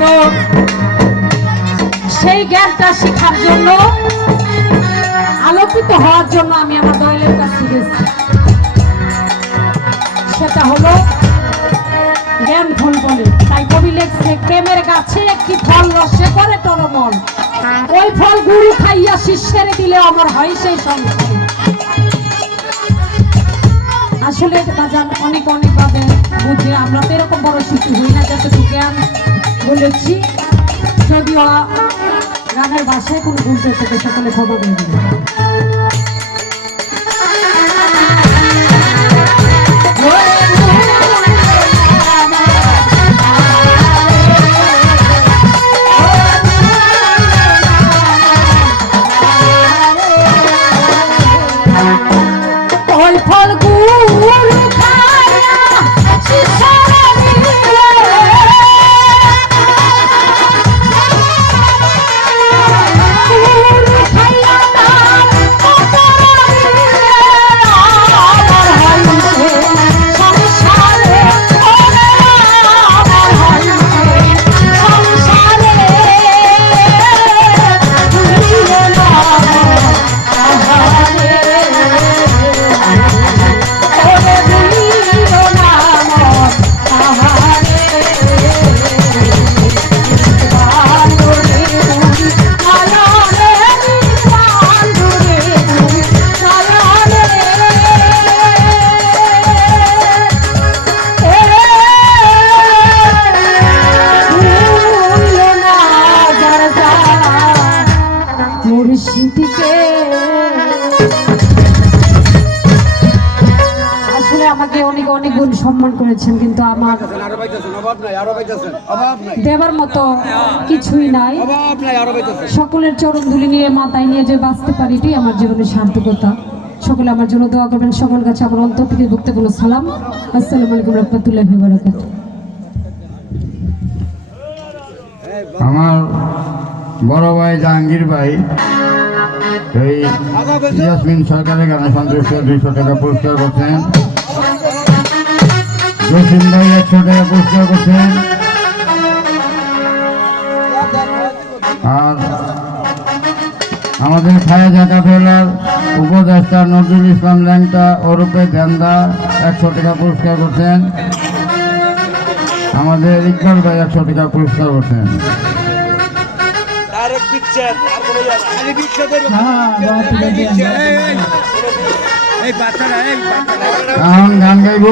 তো সেই জ্ঞানটা শেখার জন্য, আলোকিত হওয়ার জন্য আমি আমার দয়ালের কাছে গেছি। সেটা হলো জ্ঞান ফল বলে। তাই কবি লেখছে, প্রেমের গাছে একটি ফল রসে করে টলমল, ওই ফল গুরু খাইয়া শিষ্যের দিলে অমর হয় সেই সংসারে। আসলে বাজান অনেক অনেক ভাবে বুঝে আমরা তো এরকম বড় শিশু হই না, যতটুকু জ্ঞান বলেছি। যদিও গানের ভাষায় কোনো ভুল থেকে সকলে ক্ষমা করে দিল। আসলে আমাকে অনেক অনেক গুণ সম্মান করেছেন, কিন্তু আমার দেবার মতো কিছুই নাই। সকলের চরণ ধুলি নিয়ে মাথায় নিয়ে যে বাঁচতে পারি, এটাই আমার জীবনের সার্থকতা। সকলে আমার জন্য দোয়া করবেন। সকল কাছে আমার অন্তর থেকে ভক্তিপূর্ণ সালাম। আসসালামু আলাইকুম রহমতুল্লাহি ওয়া বারাকাতুহু। আমার বড় ভাই জাহাঙ্গীর ভাই এই ইয়াসমিন সরকারের গানে সন্তুষ্ট 200 টাকা পুরস্কার করছেন। জসিম ভাই 100 টাকা পুরস্কার করছেন। আর আমাদের খায়েজা কাফেলার উপদেষ্টা নজরুল ইসলাম ল্যাংটা ওরূপে গেন্দা 100 টাকা পুরস্কার করছেন। আমাদের ইকবাল ভাই 100 টাকা পুরস্কার করছেন। এখন গান গাইব।